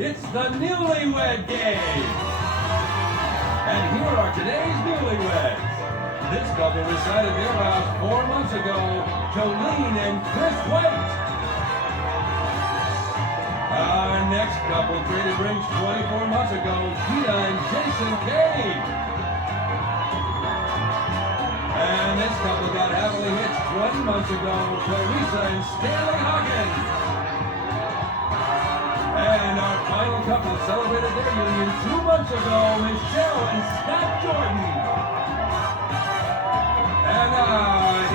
It's the Newlywed Game. And here are today's newlyweds. This couple decided their vows 4 months ago, Jolene and Chris White. Our next couple traded rings 24 months ago, Tina and Jason Cade. And this couple got happily hitched 20 months ago, Teresa and Stanley Hawkins. And our final couple celebrated their union 2 months ago, Michelle and Scott Jordan. And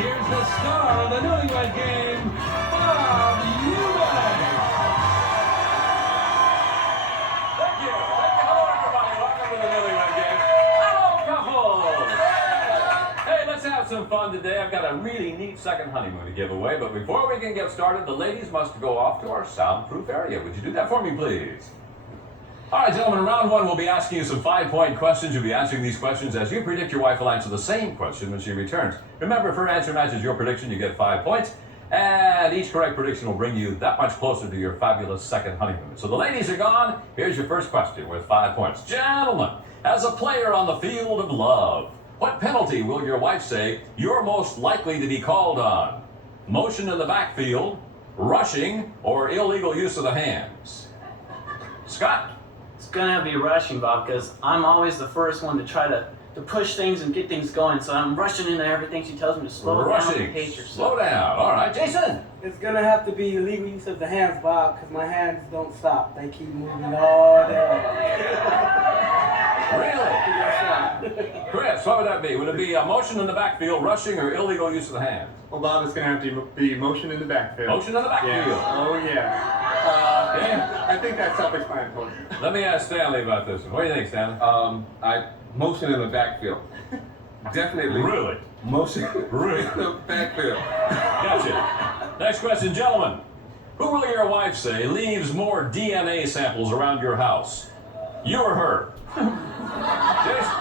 here's the star of the Newlywed Game, Bob Eubanks. Thank you. Hello, everybody. Welcome to the Newlywed Game. Hello, couples. Hey, let's have some fun today. I've got a really neat second honeymoon to give away, but before we can get started, the ladies must go off to our soundproof area. Would you do that for me, please? All right, gentlemen, in round one, we'll be asking you some 5-point questions. You'll be answering these questions as you predict your wife will answer the same question when she returns. Remember, if her answer matches your prediction, you get 5 points, and each correct prediction will bring you that much closer to your fabulous second honeymoon. So the ladies are gone. Here's your first question worth 5 points. Gentlemen, as a player on the field of love, what penalty will your wife say you're most likely to be called on? Motion in the backfield, rushing, or illegal use of the hands? Scott? It's gonna be rushing, Bob, because I'm always the first one to try to push things and get things going. So I'm rushing into everything she tells me to slow down and pace yourself. Slow down. All right, Jason. It's gonna have to be illegal use of the hands, Bob, because my hands don't stop. They keep moving all day. Really? Chris, what would that be? Would it be a motion in the backfield, rushing, or illegal use of the hands? Well, Bob, it's going to have to be motion in the backfield. Motion in the backfield. Yeah. Oh, yeah. I think that's self-explanatory. Let me ask Stanley about this one. What do you think, Stanley? Motion in the backfield. Definitely. Really? Motion Really? in the backfield. Gotcha. Next question, gentlemen. Who will your wife say leaves more DNA samples around your house? You or her? Jason?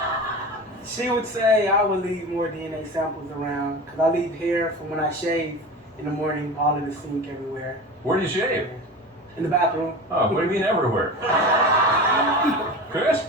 She would say I would leave more DNA samples around, because I leave hair from when I shave in the morning all in the sink everywhere. Where do you shave? In the bathroom. Oh, what do you mean everywhere? Chris?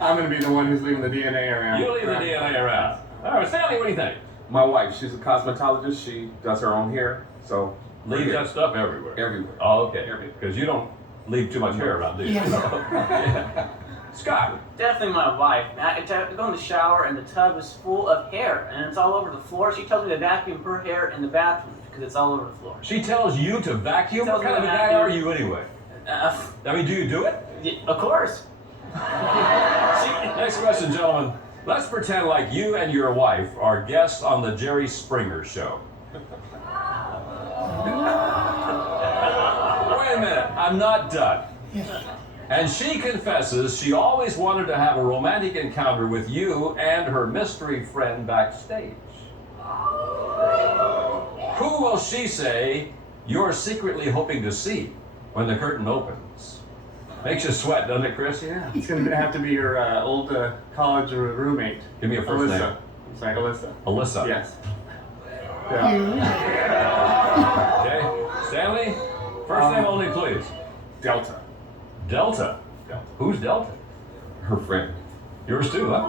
I'm going to be the one who's leaving the DNA around. You leave the DNA around. All right, Stanley, what do you think? My wife, she's a cosmetologist. She does her own hair, so Leave that stuff everywhere. everywhere. Oh, okay. Because you don't leave too much hair around, do you? Yeah. Scott? Definitely my wife. I go in the shower and the tub is full of hair and it's all over the floor. She tells me to vacuum her hair in the bathroom because it's all over the floor. She tells you to vacuum? Tells What kind of me a to guy vacuum. are you anyway? I mean, do you do it? Of course. Next question, gentlemen. Let's pretend like you and your wife are guests on the Jerry Springer show. Wait a minute, I'm not done. And she confesses she always wanted to have a romantic encounter with you and her mystery friend backstage. Who will she say you're secretly hoping to see when the curtain opens? Makes you sweat, doesn't it, Chris? Yeah. It's going to have to be your old college roommate. Give me a first Alyssa. name. It's like Alyssa. Alyssa. Yes. Yeah. Okay. Stanley, first name only, please. Delta. Delta. Delta. Who's Delta? Her friend. Yours too, huh?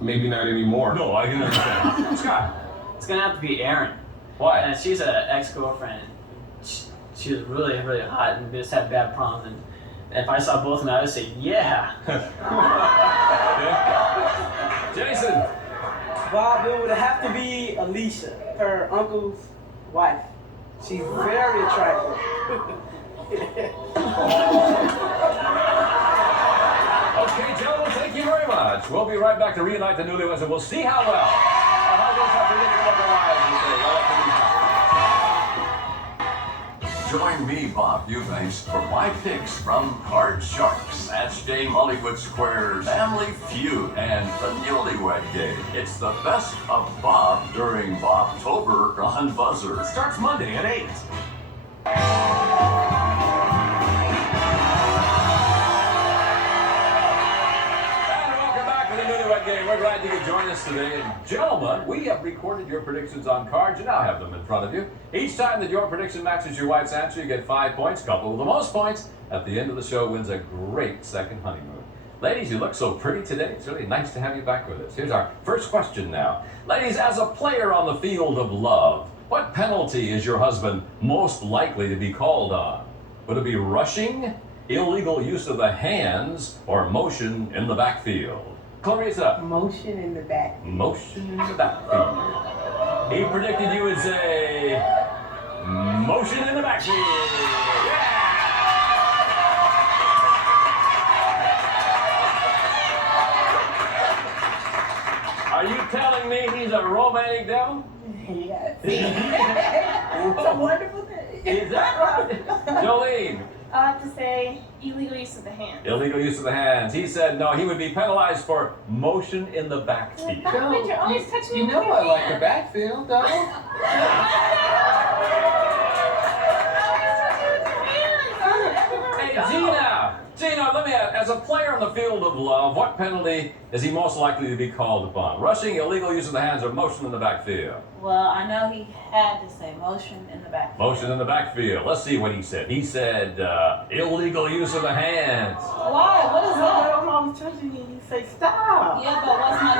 Maybe not anymore. No, I can understand. Scott. It's gonna have to be Erin. Why? And she's an ex-girlfriend. She was really, really hot and we just had bad problems. And if I saw both of them, I would say, yeah. Okay. Jason. Bob, it would have to be Alicia, her uncle's wife. She's very attractive. Okay, gentlemen, thank you very much. We'll be right back to reunite the newlyweds, and we'll see how well. How goes that predictable of their lives today? Join me, Bob Eubanks, for my picks from Card Sharks, Match Game Hollywood Squares, Family Feud, and the Newlywed Game. It's the best of Bob during Bobtober on BUZZR. Starts Monday at 8. Game. We're glad you could join us today. And gentlemen, we have recorded your predictions on cards. You now have them in front of you. Each time that your prediction matches your wife's answer, you get 5 points. Couple with the most points at the end of the show wins a great second honeymoon. Ladies, you look so pretty today. It's really nice to have you back with us. Here's our first question now. Ladies, as a player on the field of love, what penalty is your husband most likely to be called on? Would it be rushing, illegal use of the hands, or motion in the backfield? Clarissa. Motion in the back. Motion in the backfield. He predicted you would say motion in the backfield. Yeah! Are you telling me he's a romantic devil? Yes. It's a wonderful thing. Is that right? Jolene. I have to say illegal use of the hand. Illegal use of the hands. He said no, he would be penalized for motion in the backfield. But you're always touching me You with know your I like the hand. backfield, though. Hey, Gina, let me ask, as a player on the field of love, what penalty is he most likely to be called upon? Rushing, illegal use of the hands, or motion in the backfield? Well, I know he had to say motion in the backfield. Motion in the backfield. Let's see what he said. He said illegal use of the hands. Why? What is that? I'm always touching you. You say stop. Yeah, but what's my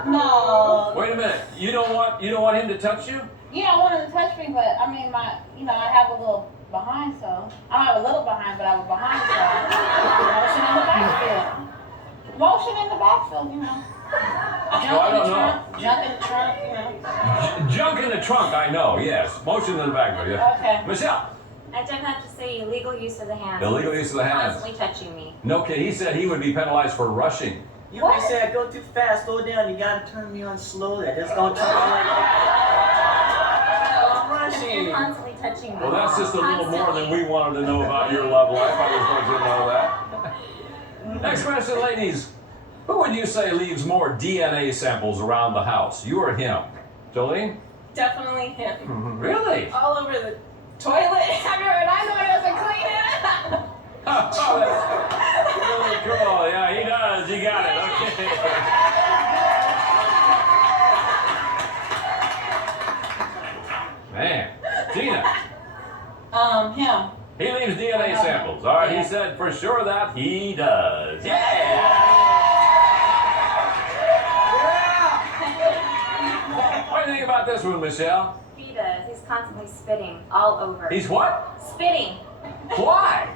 name? No. Wait a minute. You don't want him to touch you? Yeah, I wanted to touch me, but I mean, I have a little behind, so I don't have a little behind, but I have a behind, so motion in the backfield. Motion in the backfield, you know. I don't know. Jump in the trunk, you know. Junk in the trunk, I know, yes. Motion in the backfield, yeah. Okay. Michelle. I don't have to say illegal use of the hands. Illegal use of the hands. Constantly touching me. No kid, he said he would be penalized for rushing. You may say I go too fast, slow down, you gotta turn me on slowly. I just don't turn on like that. I'm rushing. You're constantly touching me. Well, that's just a little more than we wanted to know about your love life. I just want you to know that. Next question, ladies. Who would you say leaves more DNA samples around the house, you or him? Jolene? Definitely him. Really? All over the toilet. Everywhere, and I know he doesn't clean it. Oh, that's really cool. Yeah, he does. He got it. Okay. Man. Gina. Him. He leaves DNA samples. All right, he said for sure that he does. Yeah! What do you think about this one, Michelle? He does. He's constantly spitting all over. He's what? Spitting. Why?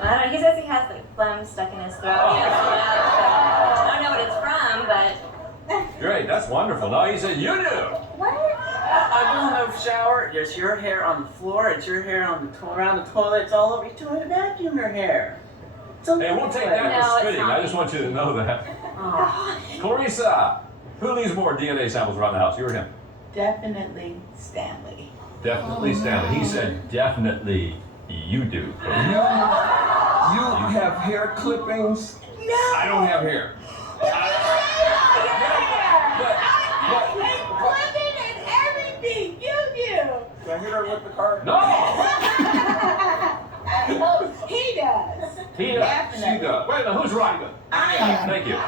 I don't know. He says he has like phlegm stuck in his throat. I don't know what it's from, but. Great, that's wonderful. No, he said you do. What? I go in the shower, there's your hair on the floor, it's your hair on the around the toilet, it's all over your toilet, vacuum your hair. Hey, we'll take that No, for it's spitting. not. I just want you to know that. Oh, Clarissa, who leaves more DNA samples around the house, you or him? definitely Stanley. Definitely Stanley. He said definitely you do. You have hair clippings? No! I don't have hair. Everything you do. Can I hit her with the card? No! He does. He does. She does. Wait a minute, who's right? I am. Thank you.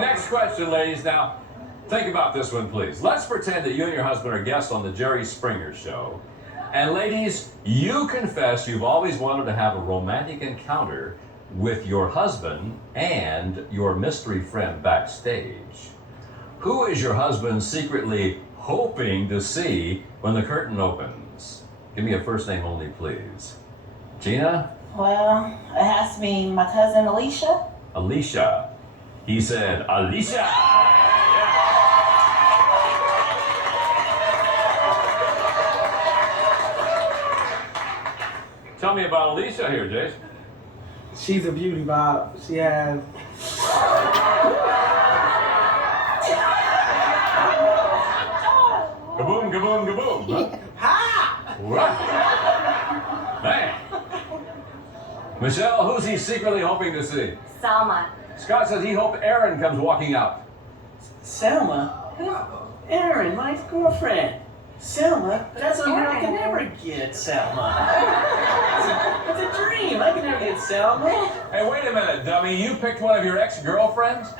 Next question, ladies. Now, think about this one, please. Let's pretend that you and your husband are guests on the Jerry Springer Show. And ladies, you confess you've always wanted to have a romantic encounter with your husband and your mystery friend backstage. Who is your husband secretly hoping to see when the curtain opens? Give me a first name only, please. Gina? Well, it has to be my cousin Alicia. Alicia. He said, Alicia! Tell me about Alicia here, Jason. She's a beauty, Bob. She has. Kaboom, kaboom, kaboom. Ha! What? Man. Michelle, who's he secretly hoping to see? Salma. Scott says he hopes Aaron comes walking out. Selma? Who? Aaron, my girlfriend. Selma? That's a girl I can never get, Selma. It's a dream. I can never get Selma. Hey, wait a minute, dummy. You picked one of your ex-girlfriends?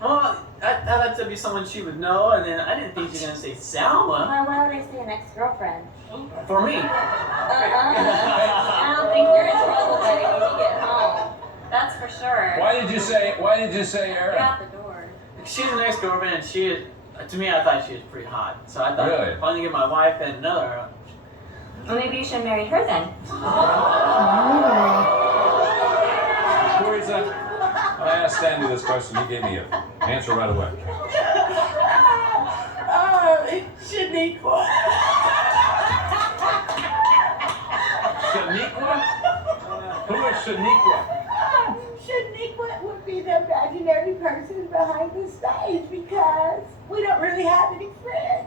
Well, I thought that'd be someone she would know, and then I didn't think she was gonna say Selma. Why would I say an ex-girlfriend? For me. I don't think you're in trouble, buddy, when you get home. That's for sure. Why did you say Get Aaron? out the door. She's an ex-girlfriend, and to me, I thought she was pretty hot. So I thought, Really? if I can get my wife and another. Well, maybe you should marry her then. Teresa, I asked Sandy this question. He gave me an answer right away. Shaniqua. Shaniqua? Who is Shaniqua? Shaniqua would be the imaginary person behind the stage because we don't really have any friends.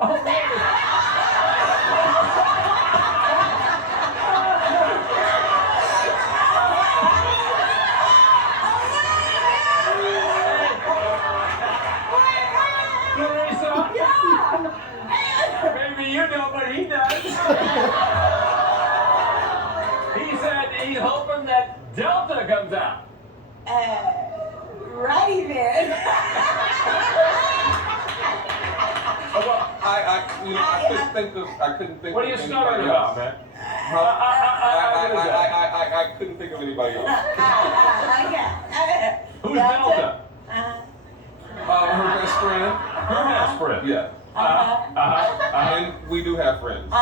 Teresa? Maybe you know, but he does. He said he's hoping that Delta comes out. Righty then. Well, I couldn't think What are you of stuttering anybody about, else. man? I couldn't think of anybody else. Who's Delta? Her best friend. Her best friend. Yeah. And we do have friends. A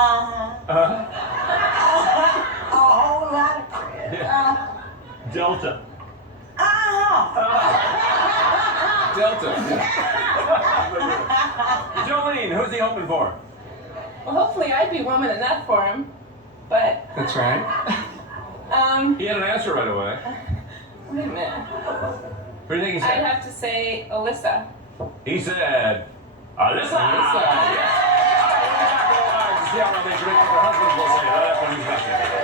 whole lot of friends. Delta. Delta. Jolene, who's he hoping for? Well, hopefully I'd be woman enough for him, but That's right. He had an answer right away. wait a minute. Who do you think he I'd said? have to say Alyssa. He said, Alyssa. Alyssa. See how they predict what their husbands will say right after these messages.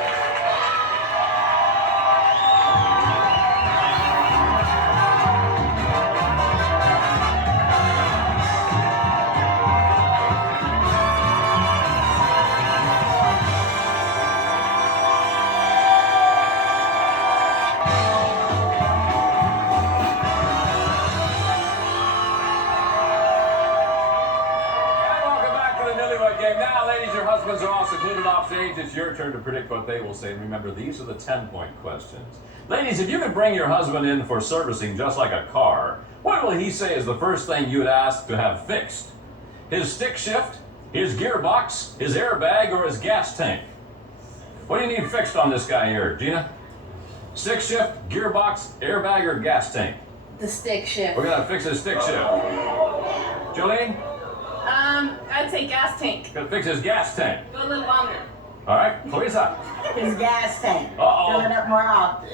Newlywed Game. Now, ladies, your husbands are all secluded off stage. It's your turn to predict what they will say. And remember, these are the 10-point questions. Ladies, if you could bring your husband in for servicing just like a car, what will he say is the first thing you would ask to have fixed? His stick shift, his gearbox, his airbag, or his gas tank? What do you need fixed on this guy here, Gina? Stick shift, gearbox, airbag, or gas tank? The stick shift. We're gonna fix his stick shift. Jolene? I'd say gas tank. Gonna fix his gas tank. Go a little longer. All right, Clarissa. His gas tank. Uh-oh. Fill it up more often.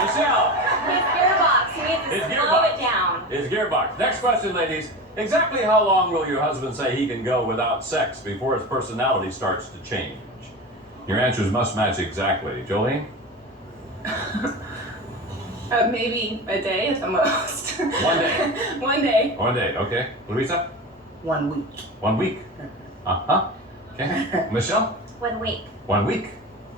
Michelle. His gearbox. He needs to His slow gearbox. it down. His gearbox. Next question, ladies. Exactly how long will your husband say he can go without sex before his personality starts to change? Your answers must match exactly. Jolene? Maybe a day at the most. 1 day. 1 day. 1 day, okay. Larissa? 1 week. 1 week. Uh-huh. Okay. Michelle? 1 week. 1 week.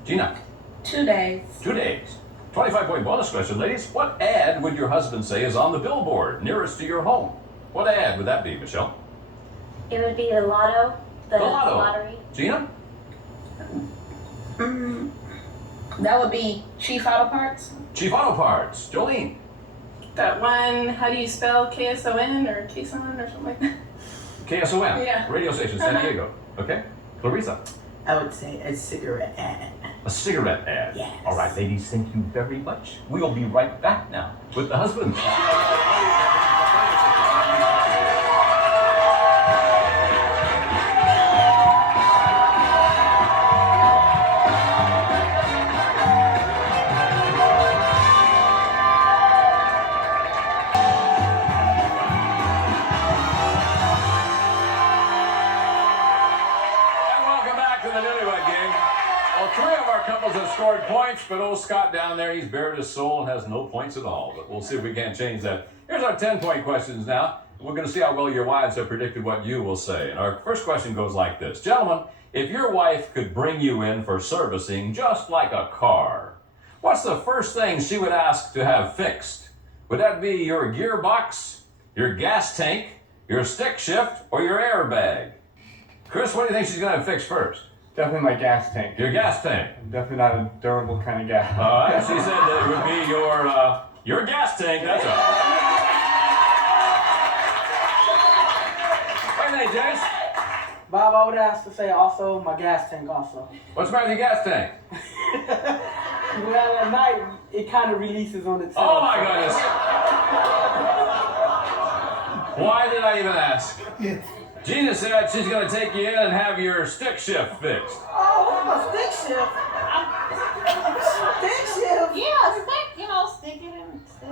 Gina? 2 days. 2 days. 25-point bonus question, ladies. What ad would your husband say is on the billboard nearest to your home? What ad would that be, Michelle? It would be the lotto. The lotto. lottery. Gina? That would be Chief Auto Parts. Chief Auto Parts. Jolene? That one, how do you spell KSON or KSON or something like that? KSOM. Yeah. Radio station, San Diego. Okay. Clarissa? I would say a cigarette ad. A cigarette ad. Yes. All right, ladies, thank you very much. We'll be right back now with the husband. Three of our couples have scored points, but old Scott down there, he's bared his soul and has no points at all. But we'll see if we can't change that. Here's our 10-point questions now. We're going to see how well your wives have predicted what you will say. And our first question goes like this. Gentlemen, if your wife could bring you in for servicing just like a car, what's the first thing she would ask to have fixed? Would that be your gearbox, your gas tank, your stick shift, or your airbag? Chris, what do you think she's going to have fixed first? Definitely my gas tank. Your gas tank. I'm definitely not a durable kind of guy. All right, she said that it would be your gas tank, that's all. What do you think, Jace? Bob, I would have to say also my gas tank also. What's the matter with your gas tank? Well, at night, it kind of releases on itself. Oh my goodness. Why did I even ask? Gina said she's going to take you in and have your stick shift fixed. Oh, a stick shift. Stick shift? Yeah, stick, stick it in. Stick.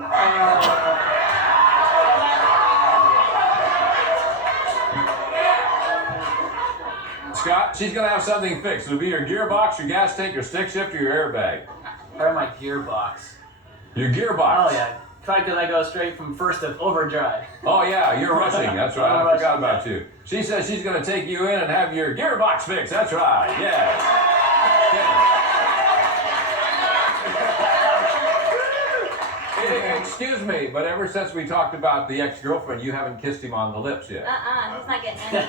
Scott, she's going to have something fixed. It'll be your gearbox, your gas tank, your stick shift, or your airbag. Or my gearbox. Your gearbox. Oh yeah. The fact that I go straight from first to overdrive. Oh yeah, you're rushing. That's right. I forgot about you. She says she's going to take you in and have your gearbox fixed. That's right. Yeah. Excuse me, but ever since we talked about the ex-girlfriend, you haven't kissed him on the lips yet. He's not getting any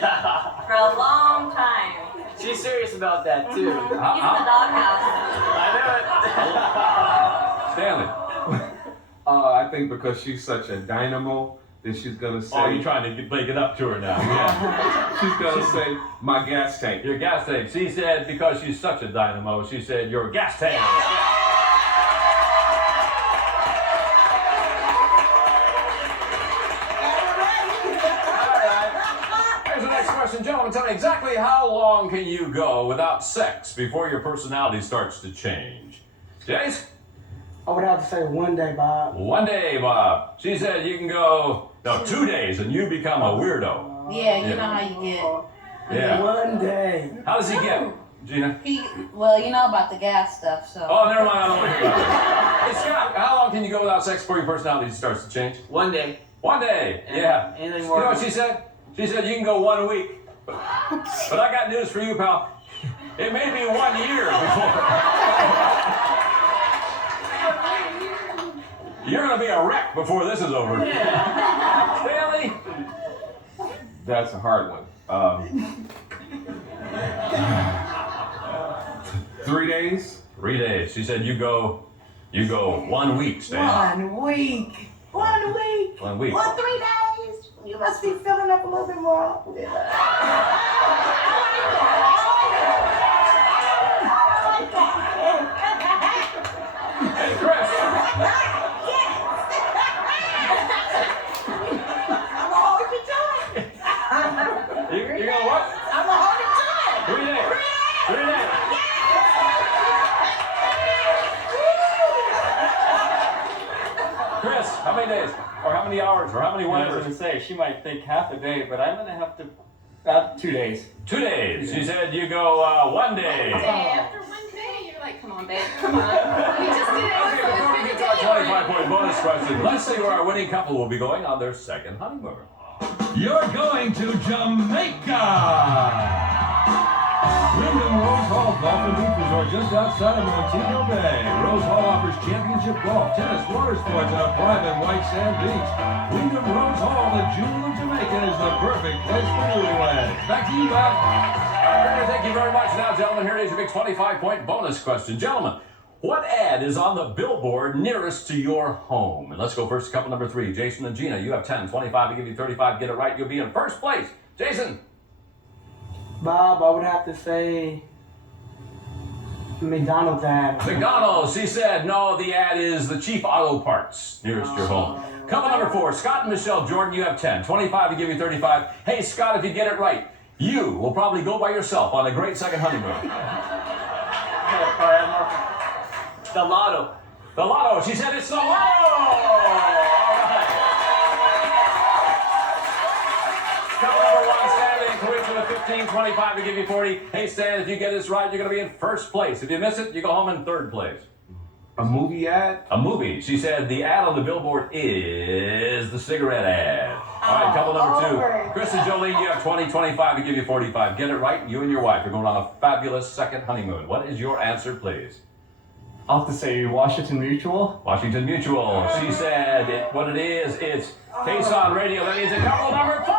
for a long time. She's serious about that too. He's in the doghouse. I Stanley. I think because she's such a dynamo, that she's gonna say. Oh, you're trying to make it up to her now. Yeah. She's gonna say my gas tank. Your gas tank. She said because she's such a dynamo, she said your gas tank. Here's the next question. Gentlemen, tell me exactly how long can you go without sex before your personality starts to change? Jace? I would have to say one day, Bob. One day, Bob. She said you can go, 2 days and you become a weirdo. Yeah, you know how you get. Yeah. One day. How does he get, Gina? Well, you know about the gas stuff, so. Oh, never mind. I don't want to hear about it. Hey, Scott, how long can you go without sex before your personality starts to change? One day. 1 day. Yeah. Anything more? You know what she said? She said you can go 1 week. But I got news for you, pal. It may be 1 year before. You're going to be a wreck before this is over. Yeah. Stanley? That's a hard one. 3 days? 3 days. She said you go 1 week, Stan. 1 week. 1 week. 1 week. Well, 3 days. You must be filling up a little bit more. Hey, Chris. You're gonna what? I'm gonna hold it to it. 3 days. 3 days. Chris, how many days? Or how many hours? Or how many I was whatever? gonna say she might think half a day, but I'm gonna have to 2 days. 2 days. She said you go 1 day. After 1 day, you're like, come on, babe, come on. We just did it. Okay, before we get to our 25-point bonus question, let's see where our winning couple will be going on their second honeymoon. You're going to Jamaica! Wyndham Rose Hall Golf and Beach Resort just outside of Montego Bay. Rose Hall offers championship golf, tennis, water sports on a private white sand beach. Wyndham Rose Hall, the jewel of Jamaica, is the perfect place for newlyweds. Back to you, Bob. Thank you very much. Now, gentlemen, here is your big 25-point bonus question. Gentlemen, what ad is on the billboard nearest to your home? And let's go first to couple number 3. Jason and Gina, you have 10, 25 to give you 35. Get it right, you'll be in first place. Jason. Bob, I would have to say McDonald's ad. McDonald's. She said, no, the ad is the Chief Auto Parts nearest your home. Couple number 4. Scott and Michelle Jordan, you have 10, 25 to give you 35. Hey, Scott, if you get it right, you will probably go by yourself on a great second honeymoon. The lotto. The lotto. She said it's the lotto. All right. Couple number 1, Stanley, to reach for the 15, 25 to give you 40. Hey, Stan, if you get this right, you're going to be in first place. If you miss it, you go home in third place. A movie ad? A movie. She said the ad on the billboard is the cigarette ad. All right, couple number two. Chris and Jolene, you have 20, 25 to give you 45. Get it right, you and your wife are going on a fabulous second honeymoon. What is your answer, please? I'll have to say Washington Mutual. Washington Mutual. She said what it is, it's Case on Radio. That means a couple number 4.